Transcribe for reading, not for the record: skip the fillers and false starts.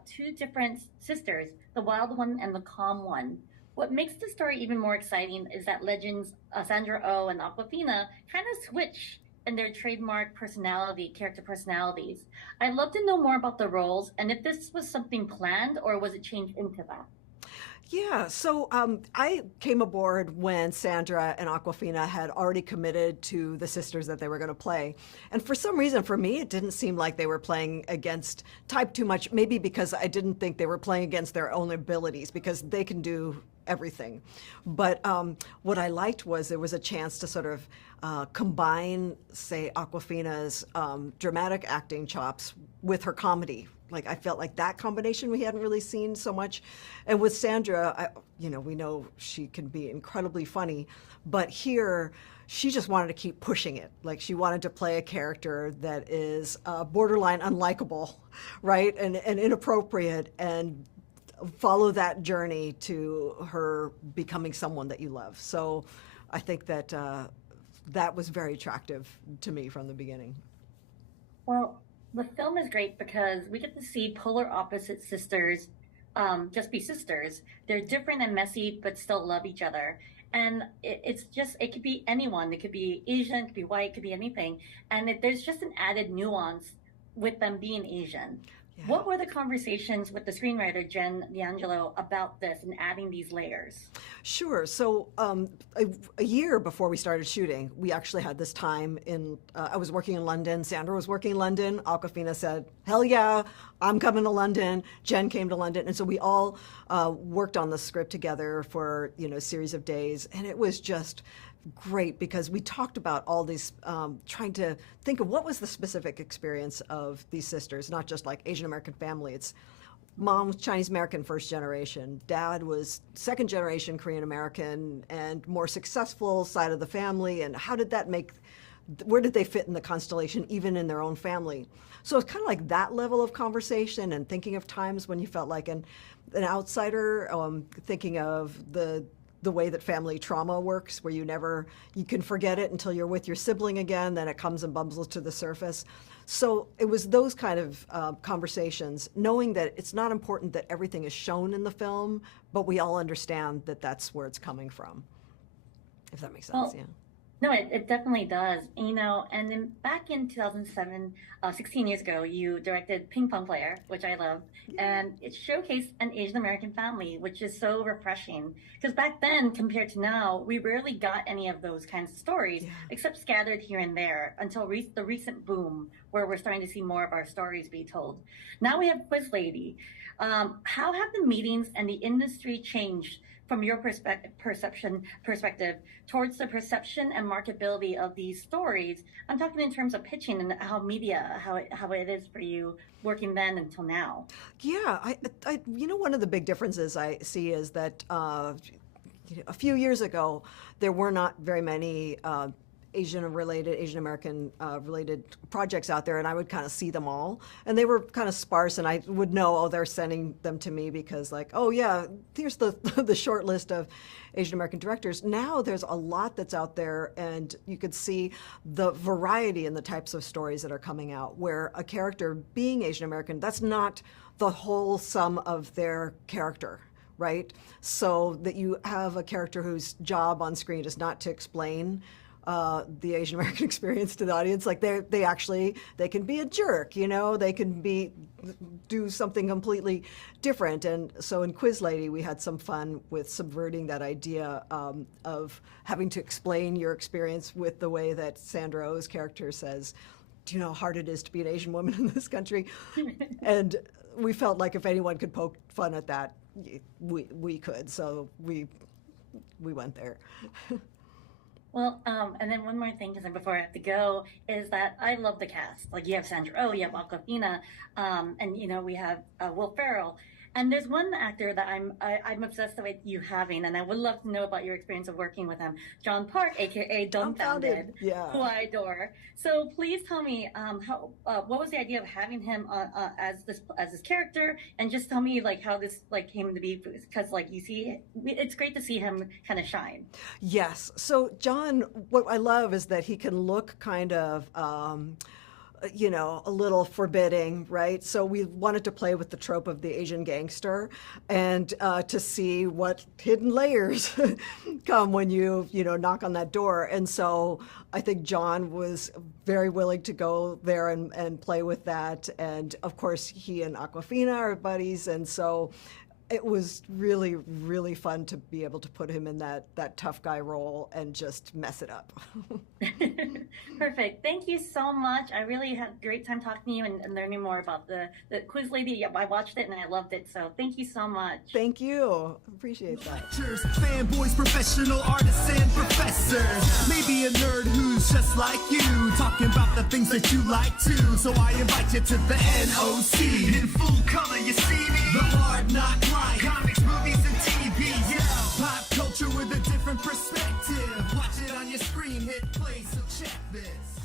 about two different sisters, the wild one and the calm one. What makes the story even more exciting is that legends Sandra Oh and Aquafina kind of switch in their trademark character personalities. I'd love to know more about the roles and if this was something planned or was it changed into that? Yeah, so I came aboard when Sandra and Aquafina had already committed to the sisters that they were going to play. And for some reason, for me, it didn't seem like they were playing against type too much, maybe because I didn't think they were playing against their own abilities, because they can do everything. But what I liked was there was a chance to sort of combine, say, Aquafina's dramatic acting chops with her comedy. Like I felt like that combination we hadn't really seen so much, and with Sandra, we know she can be incredibly funny, but here she just wanted to keep pushing it. Like she wanted to play a character that is borderline unlikable, right, and inappropriate, and follow that journey to her becoming someone that you love. So I think that that was very attractive to me from the beginning. Well, the film is great because we get to see polar opposite sisters just be sisters. They're different and messy, but still love each other. And it's just, it could be anyone. It could be Asian, it could be white, it could be anything. And there's just an added nuance with them being Asian. Yeah. What were the conversations with the screenwriter, Jen D'Angelo, about this and adding these layers? Sure. So a year before we started shooting, we actually had this time in, I was working in London, Sandra was working in London, Aquafina said, hell yeah, I'm coming to London, Jen came to London, and so we all worked on the script together for, a series of days, and it was just great because we talked about all these, trying to think of what was the specific experience of these sisters, not just like Asian American family. It's mom was Chinese American first generation, dad was second generation Korean American and more successful side of the family, and how did that make, where did they fit in the constellation even in their own family? So it's kind of like that level of conversation and thinking of times when you felt like an outsider, thinking of the way that family trauma works, where you can forget it until you're with your sibling again, then it comes and bumbles to the surface. So it was those kind of conversations, knowing that it's not important that everything is shown in the film, but we all understand that that's where it's coming from, if that makes sense, Well, yeah. no, it definitely does. And then back in 2007, 16 years ago, you directed Ping Pong Player, which I love, and it showcased an Asian American family, which is so refreshing. Because back then, compared to now, we rarely got any of those kinds of stories, Yeah. except scattered here and there, until the recent boom, where we're starting to see more of our stories be told. Now we have Quiz Lady. How have the meetings and the industry changed from your perspective towards the perception and marketability of these stories? I'm talking in terms of pitching and how it is for you working then until now. Yeah, one of the big differences I see is that a few years ago, there were not very many Asian American related projects out there, and I would kind of see them all, and they were kind of sparse, and I would know, oh, they're sending them to me because, like, oh yeah, here's the the short list of Asian American directors. Now there's a lot that's out there, and you could see the variety in the types of stories that are coming out, where a character being Asian American, that's not the whole sum of their character, right? So that you have a character whose job on screen is not to explain the Asian American experience to the audience. Like they can be a jerk, they can do something completely different. And so in Quiz Lady, we had some fun with subverting that idea of having to explain your experience with the way that Sandra Oh's character says, do you know how hard it is to be an Asian woman in this country? And we felt like if anyone could poke fun at that, we could. So we went there. Well, and then one more thing, because before I have to go, is that I love the cast. Like you have Sandra Oh, you have Awkwafina, and we have Will Ferrell. And there's one actor that I'm obsessed with you having, and I would love to know about your experience of working with him, John Park, aka Dumbfounded, Yeah. who I adore. So please tell me what was the idea of having him as this character, and just tell me like how this like came to be, because like you see, it's great to see him kind of shine. Yes. So John, what I love is that he can look kind of a little forbidding, right? So we wanted to play with the trope of the Asian gangster and to see what hidden layers come when you knock on that door. And so I think John was very willing to go there and play with that. And of course, he and Awkwafina are buddies. And so it was really, really fun to be able to put him in that tough guy role and just mess it up. Perfect. Thank you so much. I really had a great time talking to you and learning more about the Quiz Lady. Yeah, I watched it and I loved it. So thank you so much. Thank you. Appreciate that. Lectures, fanboys, professional artists, and professors. Maybe a nerd who's just like you, talking about the things that you like too. So I invite you to the NOC. In full color, you see me. The hard knock life, comics, movies, and TV. Yeah, pop culture with a different perspective. Watch it on your screen, hit play, so check this.